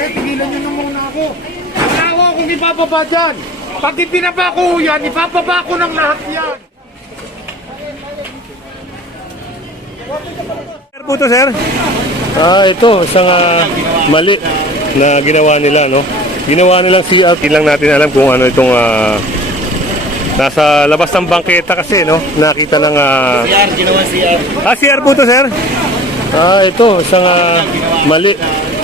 Ate, tigilan nyo na muna ako. Wala ako akong ipapaba dyan. Pag ipinaba ko yan, ipapaba ko ng lahat yan. Sir po to, sir? Ito, isang mali na ginawa nila, no? Ginawa nilang CR, lang natin alam kung ano itong nasa labas ng bangketa kasi, no? Nakita ng CR, ginawa CR. CR po to, sir? Ito, isang mali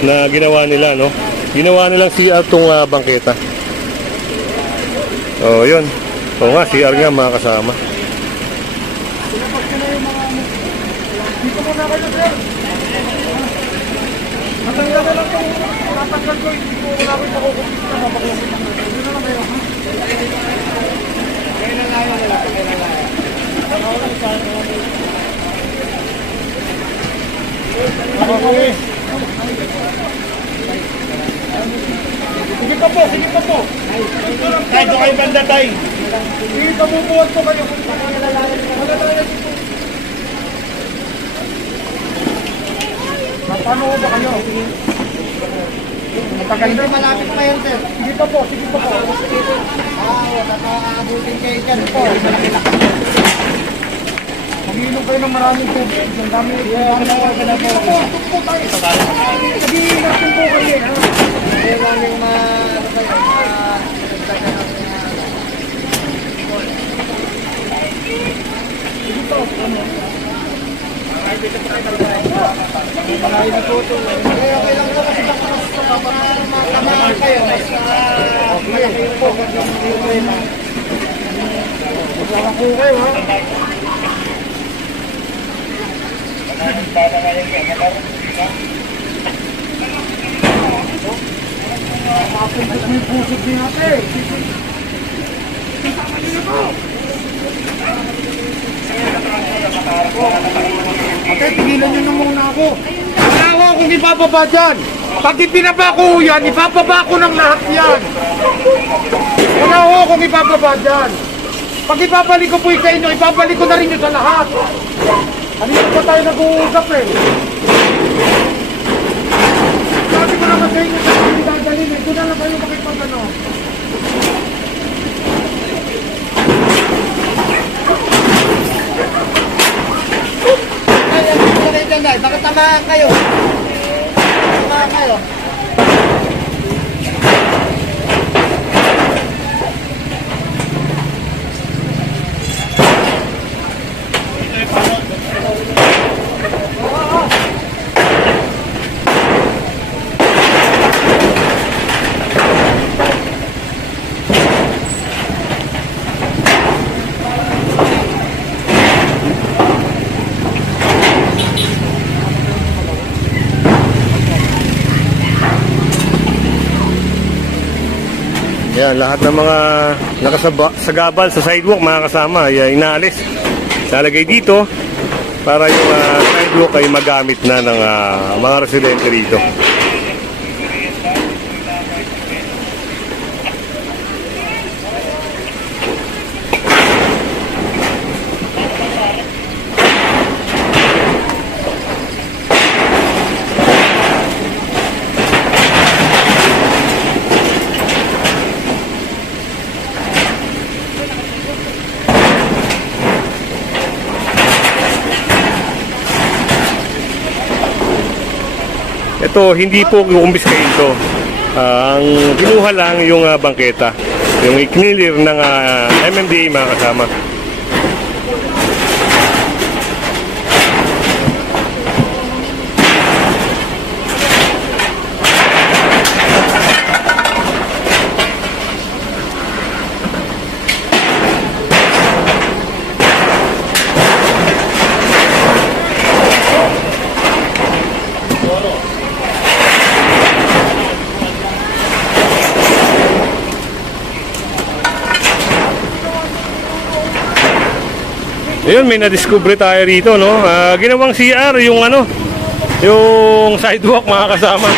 na ginawa nila, no? Ginawa nilang CR tong bangketa. Oh, yun. Oo nga, CR nga mga kasama. Dito muna kayo, sir. Matanda na lang itong tatanggal ko. Hindi ko wala ko makukumpit na mapakumpit na. Dito na lang kayo, ha? Kaya na lang nila. Kaya na lang. Sige pa po, sige pa po. Tay, doon kayo banda, tay. Sige, kamubuhan po kayo. Malalayan po. Paano ba kayo? Matagal na malapit pa yan, sir. Sige pa po, sige pa po. Nakaabutin kayo dyan po. Mag-iinom kayo ng maraming tubig. Ang dami. Sige pa po, tukpo tayo. Nag-iinatin po kayo. Kaya lang yung sige po, Malayo na po ito. Okay lang ito kasi baka matamaan kayo. Kaya kayo po. Magsama po kayo, ha? Mapuntos mo yung pusod din natin. Sasama nyo na po. Ate, tigilan nyo na muna ako. Wala ako akong ipapaba dyan. Pag ipinaba ko yan, ipapaba ko ng lahat yan. Wala ako akong ipapaba dyan. Pag ipabalik ko po yung sa inyo, ipabalik ko na rin yun sa lahat. Ano yung pa tayo nag-uusap eh? Sabi ko naman sa inyo, sa inyo dadalhin eh. Doon na lang kayo makipagano. Bakit tamaan kayo? Tamaan kayo. Yan, lahat ng mga nakasagabal sa sidewalk, mga kasama, ay inaalis. Lalagay dito para yung sidewalk ay magamit na ng mga residente rito. Ito, hindi po kukumbiskahin ito. Ang kinuha lang yung bangketa. Yung i-clear ng MMDA, mga kasama. Ayun, may na-discover tayo rito, no? Ginawang CR yung yung sidewalk, mga kasama.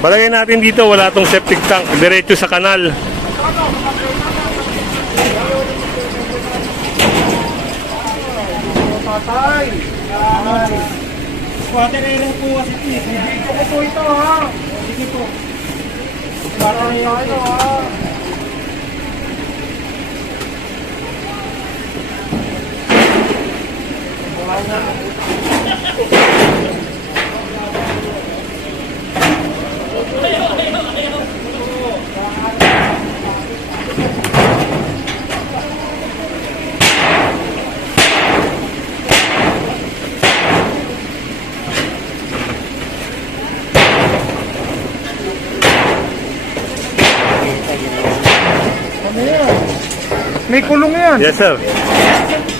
Palagay natin dito, wala tong septic tank, diretso sa kanal. Patay. Yan. Water lang po kasi ito. Dito ko po ito ha. Sige po. Patay tayo ha. Ano yan? May kulong yan. Yes, sir.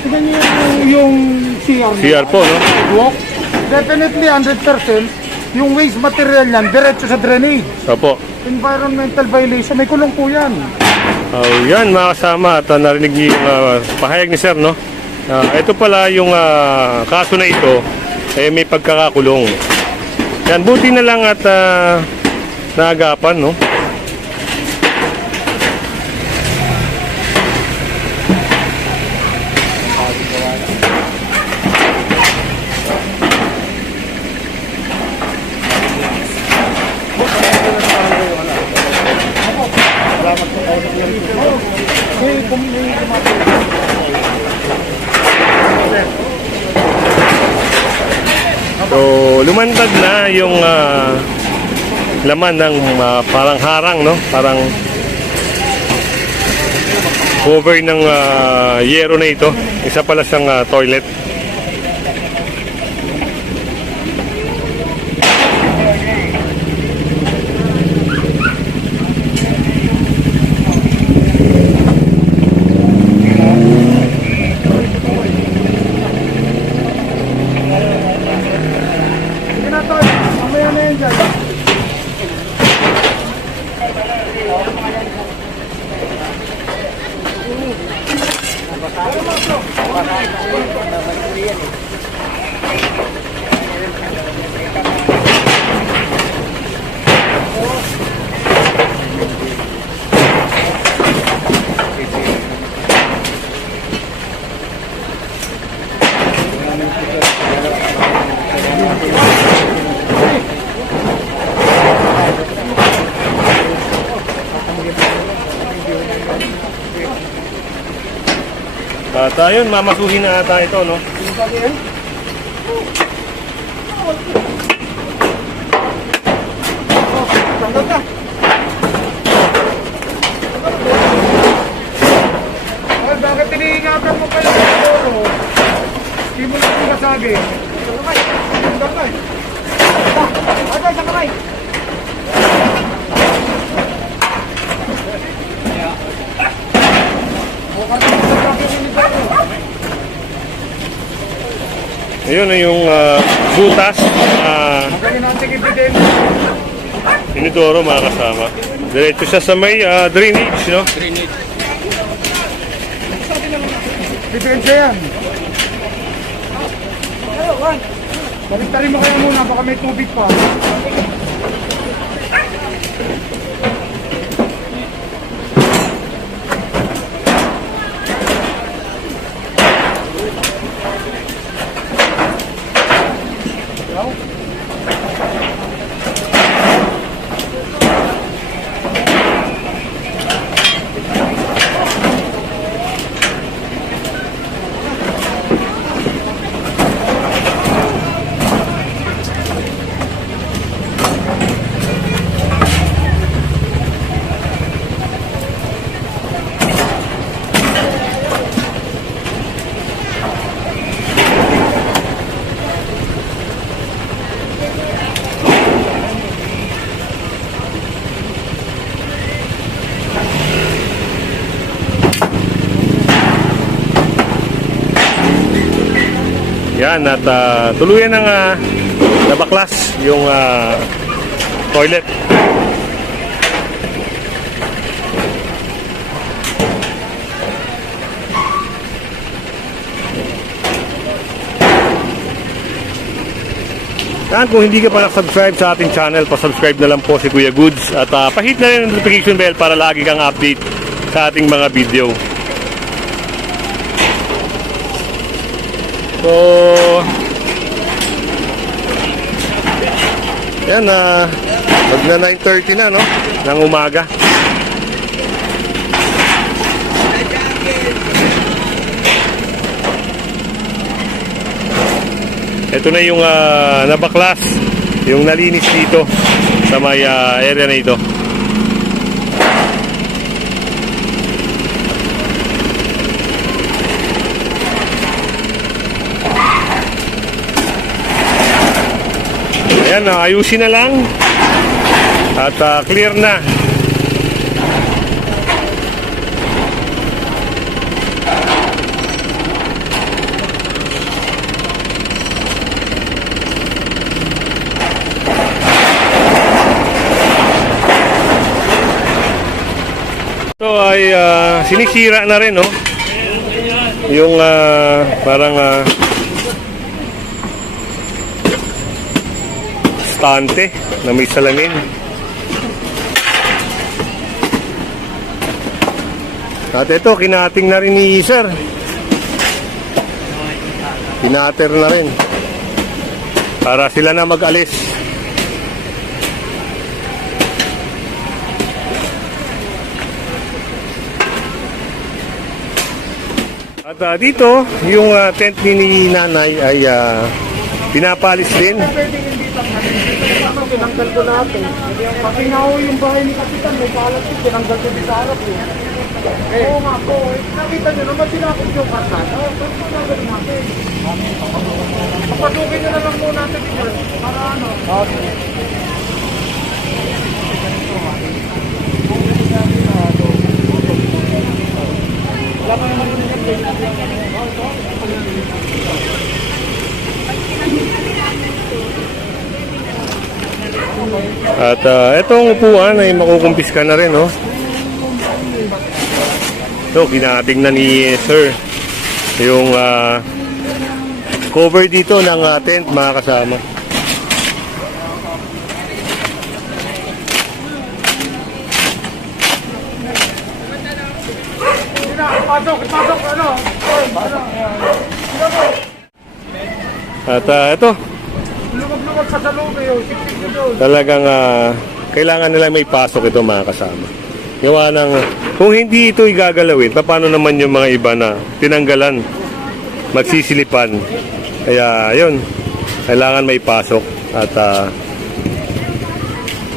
Tignan niyo yung CR. CR po, no? Walk. Definitely 100%. Yung waste material yan, diretso sa drainage. Opo. Environmental violation, may kulong po yan. Oh, yan mga kasama at narinig niyo yung pahayag ni sir, no? Ito pala yung kaso na ito, may pagkakakulong. Yan, buti na lang at naagapan, no? So, lumantad na yung laman ng parang harang, no? Parang cover ng yero na ito. Isa pala siyang toilet. Sige na to, mamaya na yan dyan. At ayun, mamasuhin na ata ito, no? Ay, bakit tinihingagan mo kayo sa toro? Hindi mo lang masabi. Sa kamay. Sa kamay. Sa kamay. Ayun na yung butas Magaling natin ibigay. Inidoro, mga kasama. Diretso siya sa may drainage, no? Diferensya yan. Balik-tarin mo kaya muna, baka may tubig pa. Yan, at tuluyan ng nabaklas yung toilet. Yan, kung hindi ka pa nakasubscribe sa ating channel, pa-subscribe na lang po si Kuya Goods. At pahit na rin ang notification bell para lagi kang update sa ating mga video. So, yan na, mag na 9:30 na, no? Ng umaga. Ito na yung nabaklas, yung nalinis dito sa may area na ito. Ayan, ayusin na lang at clear na. Ito ay sinisira na rin, no? Yung parang stante na may salamin. At ito, kinating na rin ni sir. Kinater na rin. Para sila na mag-alis. At dito, yung tent ni nanay ay pinapalis din. Tinanggal ko natin. Pag inaho yung bahay ni Kapitan, may kalat yun, tinanggal ko din sa harap yun. Oo nga po, nakita nyo naman sinakot yung kasana. Ba't mo natin natin? Kapasukin nyo na lang muna natin dito. Para ano? Wala pa naman yun. At itong upuan ay makukumpiska na rin, no? So, ginating na ni sir yung cover dito ng tent, mga kasama. Pasok, ano? At ito, Lumag-lumag sa salube yun, sik-sik nyo doon. talagang kailangan nila may pasok ito, mga kasama. Gawa ng, kung hindi ito igagalawin, paano naman yung mga iba na tinanggalan, magsisilipan. Kaya yun, kailangan may pasok at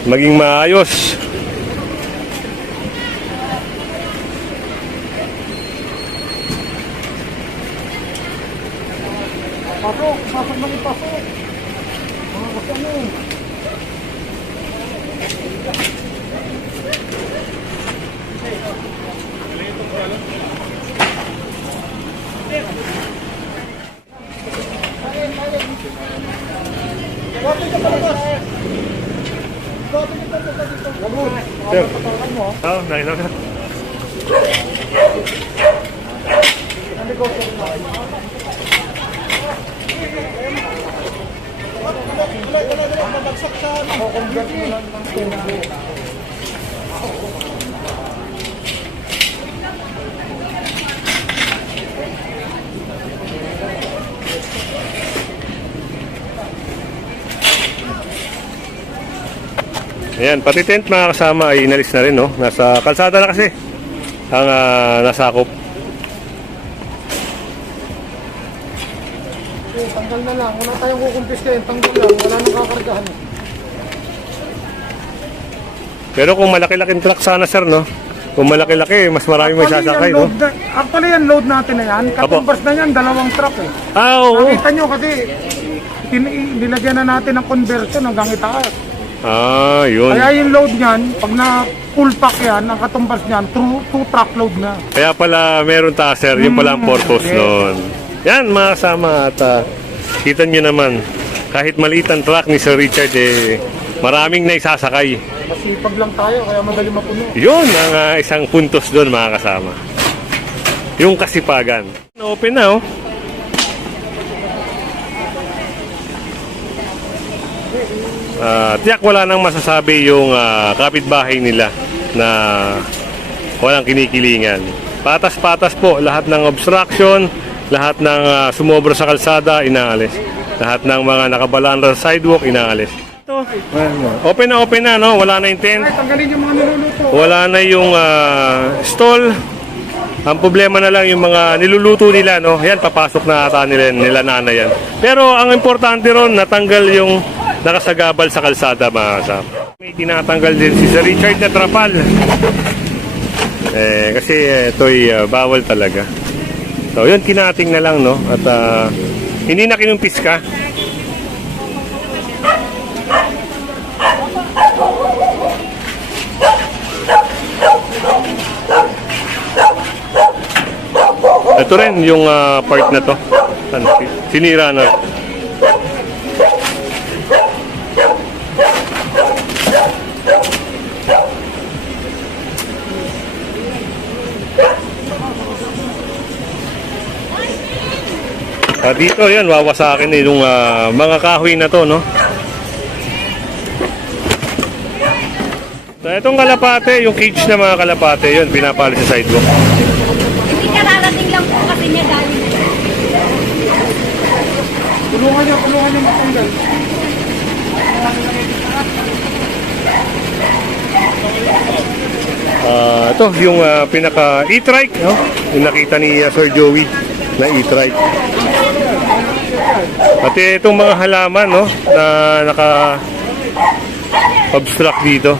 maging maayos. Pasok na ipasok. Mga kasama. Sir, nakita ka. Ayan, pati tent, mga kasama, ay inalis na rin, no? Nasa kalsada na kasi ang nasakop. Tanggal na lang. Wala tayong kukumpiskahin. Tanggal lang. Wala nang kakargahan. Pero kung malaki-laking truck sana, sir, no? Kung malaki-laki, mas marami may sasakay, no? Actually, yan load natin na yan. Katumbas na yan, dalawang truck eh. Oo. Nakita nyo kasi nilagyan na natin ng conversion hanggang itaas. Yun. Kaya yung load niyan, pag na full pack yan, ang katumbas niyan, two truck load na. Kaya pala meron taas, sir. Yun pala ang purpose nun. Yan, mga kasama. At kita nyo naman, kahit maliit ang truck ni Sir Richard, maraming naisasakay. Masipag lang tayo, kaya madali mapuno. Yun ang isang puntos doon, mga kasama. Yung kasipagan. Open na, oh. Tiyak wala nang masasabi yung kapitbahay nila na walang kinikilingan. Patas-patas po lahat ng obstruction, Lahat ng sumobra sa kalsada, inaalis. Lahat ng mga nakabalandra sa sidewalk, inaalis. Ito, open na, no? Wala na yung tent. Ay, tanggalin yung mga niluluto. Wala na yung stall. Ang problema na lang yung mga niluluto nila, no? Yan, papasok na ata nila nanay yan. Pero ang importante ron, natanggal yung nakasagabal sa kalsada, mga kasama. May tinatanggal din si Sir Richard na trapal. Kasi ito'y bawal talaga. So, yun, kinating na lang, no? At hindi na kinumpis ka. Ito rin yung part na to. Sinira na. Dito yan, wawasakin yung mga kahoy na to, no? So, itong kalapate, yung cage na mga kalapate, yun, pinapalit sa sidewalk. Hindi kararating lang po kasi niya galing. Tulungan niyo matanggal. Ito, yung pinaka e-trike, no? Yung nakita ni Sir Joey na e-trike. Pati itong mga halaman, no? Na naka-obstruct dito.